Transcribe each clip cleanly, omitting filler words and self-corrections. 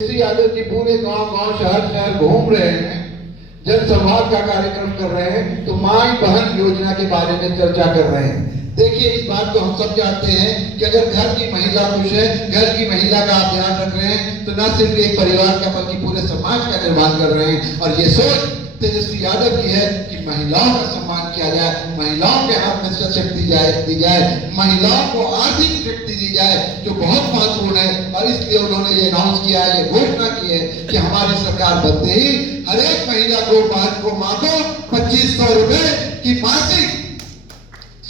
श्री यादव जी पूरे गांव शहर घूम रहे हैं, जनसंवाद का कार्यक्रम कर रहे हैं, तो माई बहन योजना के बारे में चर्चा कर रहे हैं। देखिए, इस बात को हम सब जानते हैं कि अगर घर की महिला खुश है, घर की महिला का आप ध्यान रख रहे हैं, तो न सिर्फ एक परिवार का बल्कि पूरे समाज का निर्माण कर रहे हैं। और ये सोच तेजस्वी यादव की है कि महिलाओं का सम्मान किया जाए, महिलाओं के हाथ में शक्ति दी जाए, महिलाओं को आर्थिक शक्ति दी जाए, जो बहुत महत्वपूर्ण है। और इसलिए उन्होंने ये अनाउंस किया है, ये घोषणा की है कि हमारी सरकार बनते ही हर एक महिला को माँ को 2500 रुपए की मासिक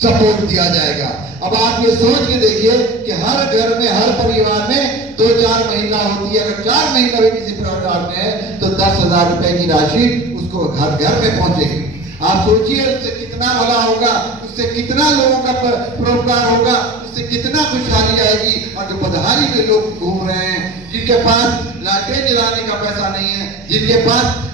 सपोर्ट दिया जाएगा। अब आप ये सोच के देखिए कि हर घर में, हर परिवार में 2-4 महिला होती है। अगर 4 महिला भी किसी परिवार में है तो 10,000 रुपए की राशि उसको घर घर में पहुंचेगी। आप सोचिए उससे कितना भला होगा, उससे कितना लोगों का परोपकार होगा, उससे कितना खुशहाली आएगी। और जो बदहाली में लोग घूम रहे हैं, जिनके पास लालटेन जलाने का पैसा नहीं है, जिनके पास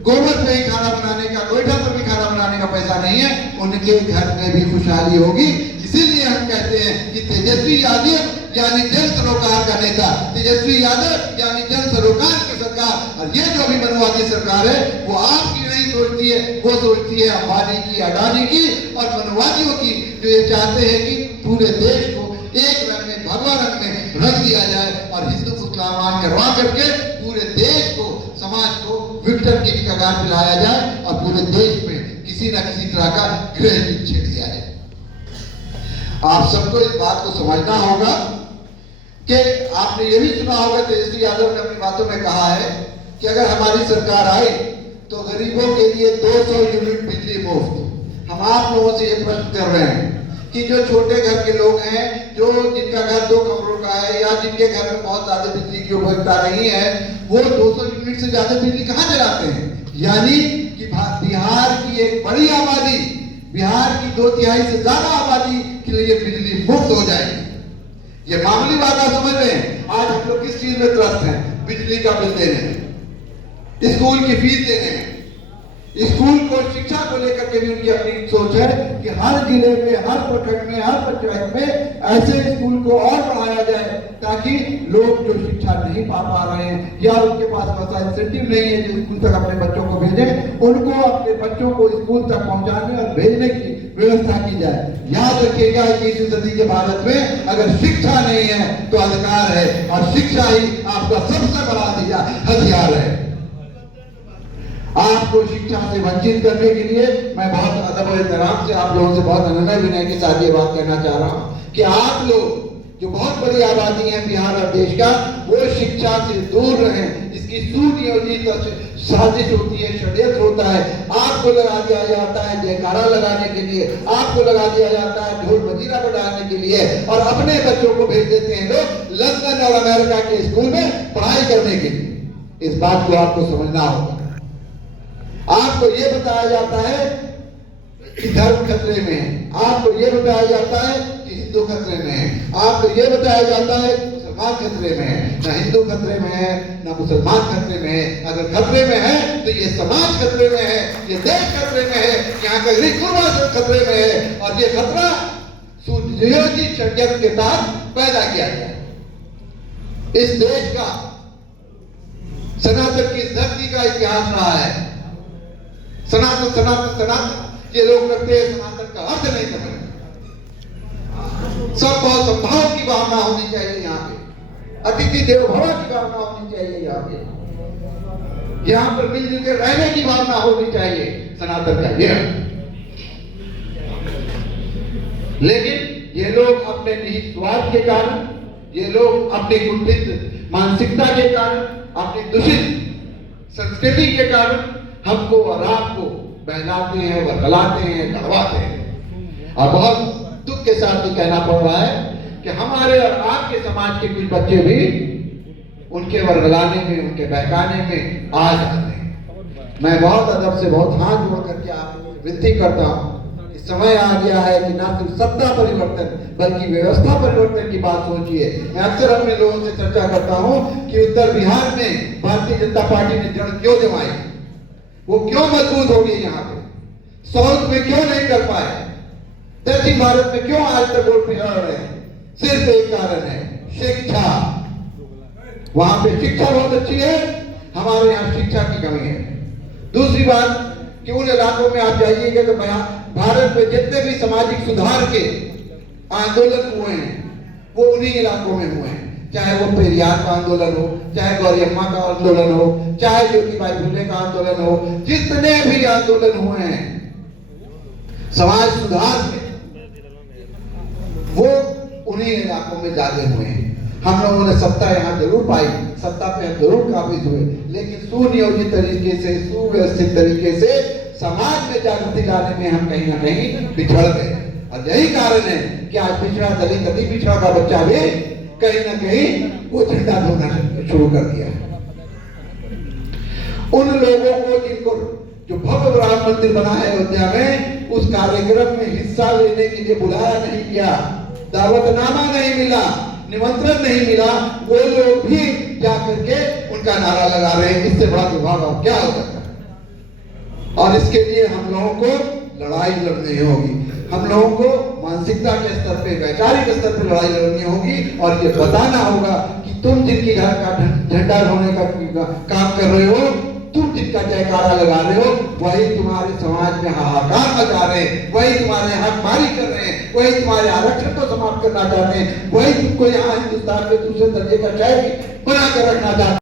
गोबर पे ही खाना बनाने का, गोईठा पर भी खाना बनाने का पैसा नहीं है, उनके घर में भी खुशहाली होगी। इसीलिए हम कहते हैं कि तेजस्वी यादव यानी जन सरोकार का नेता, तेजस्वी यादव यानी जन सरोकार की सरकार। और ये जो भी मनुवादी सरकार है वो आपकी नहीं सोचती है, वो सोचती है अंबानी की, अडानी की और मनुवादियों की, जो ये चाहते हैं कि पूरे देश को एक रंग में, भगवा रंग में रंग दिया जाए और हिंदू मुसलमान करवा करके पूरे देश को, समाज को विघटन की कगार पे लाया जाए और पूरे देश में किसी न किसी तरह का गृह युद्ध छेड़ दिया जाए। आप सबको इस बात को समझना होगा कि आपने ये भी सुना होगा, तेजस्वी यादव ने अपनी बातों में कहा है कि अगर हमारी सरकार आई तो गरीबों के लिए 200 यूनिट बिजली मुफ्त। हम आप लोगों से ये प्रश्न कर रहे हैं कि जो छोटे घर के लोग हैं, जो जिनका घर 2 कमरों का है या जिनके घर में बहुत ज्यादा बिजली की उपयोगिता नहीं है, वो 200 यूनिट से ज्यादा बिजली कहाँ जलाते हैं? यानी कि बिहार की एक बड़ी आबादी, बिहार की 2/3 से ज्यादा आबादी के लिए बिजली मुफ्त हो जाएगी। ये मामूली बात आप समझ रहे हैं? आज हम लोग किस चीज में त्रस्त हैं? बिजली का बिल देने में, स्कूल की फीस देने में। स्कूल को, शिक्षा को लेकर के भी उनकी अपनी सोच है कि हर जिले में, हर प्रखंड में, हर पंचायत में ऐसे स्कूल को और बढ़ाया जाए ताकि लोग जो शिक्षा नहीं पा रहे हैं या उनके पास वैसा इंसेंटिव नहीं है जो स्कूल तक अपने बच्चों को भेजें, उनको अपने बच्चों को स्कूल तक पहुंचाने और भेजने की व्यवस्था की जाए। याद रखिएगा, 21वीं सदी के भारत में अगर शिक्षा नहीं है तो अधिकार है, और शिक्षा ही आपका सबसे बड़ा हथियार है। आपको शिक्षा से वंचित करने के लिए मैं बहुत अदब और एहतराम से आप लोगों से, बहुत अनुनय विनय के साथ ये बात कहना चाह रहा हूं कि आप लोग जो बहुत बड़ी आबादी है बिहार और देश का, वो शिक्षा से दूर रहें। इसकी सुनियोजित साजिश होती है, षड्यंत्र होता है। आपको लगा दिया जाता है जयकारा लगाने के लिए, आपको लगा दिया जाता है ढोल मजीरा बजाने के लिए, और अपने बच्चों को भेज देते हैं लोग लंदन और अमेरिका के स्कूल में पढ़ाई करने के लिए। इस बात को आपको समझना होगा। आपको ये बताया जाता है कि धर्म खतरे में है, आपको ये बताया जाता है कि हिंदू खतरे में है, आपको ये बताया जाता है कि मुसलमान खतरे में है। ना हिंदू खतरे में है, ना मुसलमान खतरे में है। अगर खतरे में है तो ये समाज खतरे में है, ये देश खतरे में है, यहाँ का गरीब खतरे में है। और ये खतरा सुनियोजित षड्यंत्र के तहत पैदा किया गया। इस देश का, सनातन की धरती का इतिहास रहा है। सनातन सनातन सनातन ये लोग करते हैं, सनातन का अर्थ नहीं समझते। सब बहुत सद्भाव की भावना होनी चाहिए यहाँ पे, अतिथि देवो भव की भावना होनी चाहिए यहाँ पे, यहाँ पर मिलजुल के रहने की भावना होनी चाहिए सनातन का ये। लेकिन ये लोग अपने निहित स्वार्थ के कारण, ये लोग अपनी कुंठित मानसिकता के कारण, अपनी दूषित संस्कृति के कारण हमको और आपको बहलाते हैं, वर्गलाते हैं, गड़वाते हैं। और बहुत दुख के साथ ही कहना पड़ रहा है कि हमारे और आपके समाज के कुछ बच्चे भी उनके वर्गलाने में, उनके बहकाने में आ जाते हैं। मैं बहुत अदब से, बहुत हाथ जोड़ करके आपको विनती करता हूँ, समय आ गया है कि ना सिर्फ सत्ता परिवर्तन बल्कि व्यवस्था परिवर्तन की बात सोचिए। मैं अक्सर अपने लोगों से चर्चा करता हूँ कि उत्तर बिहार में भारतीय जनता पार्टी ने जड़ क्यों जमाई, वो क्यों मजबूत हो गई, यहाँ पे साउथ में क्यों नहीं कर पाए, दक्षिण भारत में क्यों आज तक वोट पिघल रहे हैं? सिर्फ एक कारण है, शिक्षा। वहां पे शिक्षा बहुत अच्छी है, हमारे यहाँ शिक्षा की कमी है। दूसरी बात कि उन इलाकों में आप जाइएगा तो भारत में जितने भी सामाजिक सुधार के आंदोलन हुए हैं वो उन्हीं इलाकों में हुए हैं, चाहे वो पेरियार का आंदोलन हो, चाहे गौरियम्मा का आंदोलन हो, चाहे ज्योतिबाई फुले का आंदोलन हो, जितने भी आंदोलन हुए हैं समाज सुधार के, वो उन्हीं इलाकों में ज्यादा हुए हैं। हम लोगों ने सत्ता यहाँ जरूर पाई, सत्ता पे हम जरूर काबिज हुए, लेकिन सुनियोजित तरीके से, सुव्यवस्थित तरीके से समाज में जागृति लाने में हम कहीं ना कहीं पिछड़ गए। और यही कारण है कि आज पिछड़ा दलित, अति पिछड़ा का बच्चा भी कहीं ना कहीं वो झंडा ढोना शुरू कर दिया। उन लोगों को जिनको जो भव्य राम मंदिर बना है अयोध्या में, उस कार्यक्रम में हिस्सा लेने के लिए बुलाया नहीं गया, दावतनामा नहीं मिला, निमंत्रण नहीं मिला, वो लोग भी जाकर के उनका नारा लगा रहे हैं। इससे बड़ा दुर्भाग्य और क्या हो सकता है। और इसके लिए हम लोगों को लड़ाई लड़नी होगी, हम लोगों को मानसिकता के स्तर पे, वैचारिक स्तर पे लड़ाई लड़नी होगी और ये बताना होगा कि तुम जिनकी घर का झंडा ढोने का काम कर रहे हो, तुम जिनका जयकारा लगा रहे हो, वही तुम्हारे समाज में हाहाकार मचा रहे हैं, वही तुम्हारे हक मारी कर रहे हैं, वही तुम्हारे आरक्षण को समाप्त करना चाहते हैं, वही तुमको यहाँ हिंदुस्तान में दूसरे दर्जे का शहर बना कर रखना चाहते हैं।